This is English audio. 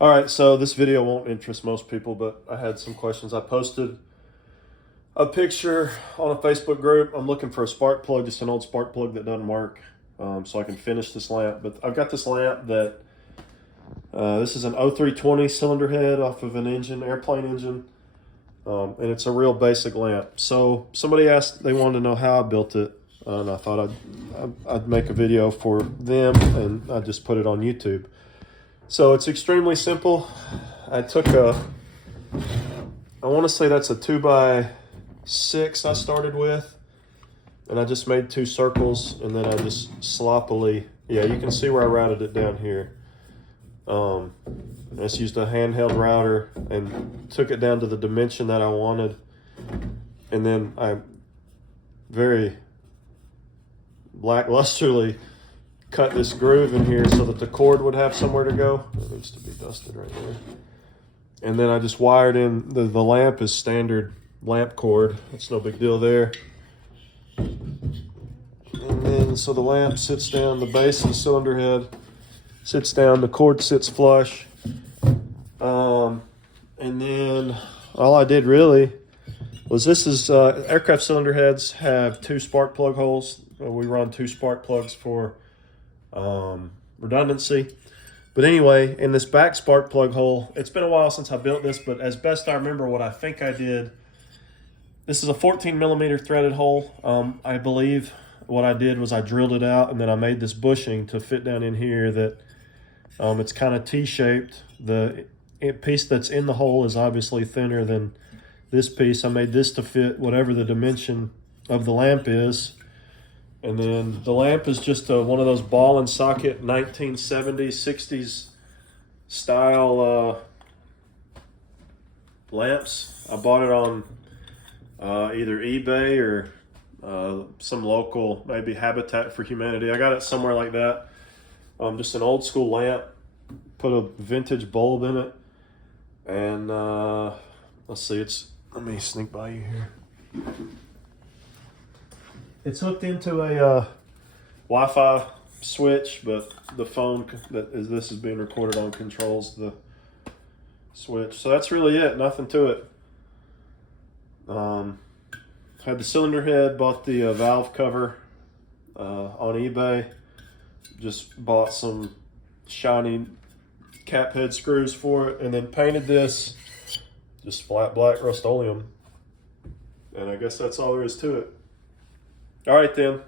All right, so this video won't interest most people, but I had some questions. I posted a picture on a Facebook group. I'm looking for a spark plug, just an old spark plug that doesn't work, so I can finish this lamp. But I've got this lamp that, this is an 0320 cylinder head off of an engine, airplane engine, and it's a real basic lamp. So somebody asked, they wanted to know how I built it, and I thought I'd make a video for them, and I just put it on YouTube. So it's extremely simple. I took I want to say that's a 2x6 I started with, and I just made 2 circles, and then I just sloppily, yeah, you can see where I routed it down here. I just used a handheld router and took it down to the dimension that I wanted, and then I very lacklusterly cut this groove in here so that the cord would have somewhere to go. It needs to be dusted right there. And then I just wired in, the lamp is standard lamp cord. It's no big deal there. And then, so the lamp sits down, the base of the cylinder head sits down, the cord sits flush. And then all I did really was, this is, aircraft cylinder heads have 2 spark plug holes. We run 2 spark plugs for redundancy. But anyway, in this back spark plug hole, it's been a while since I built this, but as best I remember what I think I did, this is a 14 millimeter threaded hole. I believe what I did was I drilled it out, and then I made this bushing to fit down in here that it's kind of T-shaped. The piece that's in the hole is obviously thinner than this piece. I made this to fit whatever the dimension of the lamp is. And then the lamp is just one of those ball and socket 1970s, 60s style lamps. I bought it on either eBay or some local, maybe Habitat for Humanity. I got it somewhere like that. Just an old school lamp. Put a vintage bulb in it. And let's see, let me sneak by you here. It's hooked into a Wi-Fi switch, but the phone this is being recorded on controls the switch. So that's really it, nothing to it. Had the cylinder head, bought the valve cover on eBay. Just bought some shiny cap head screws for it, and then painted this just flat black Rust-Oleum. And I guess that's all there is to it. All right then.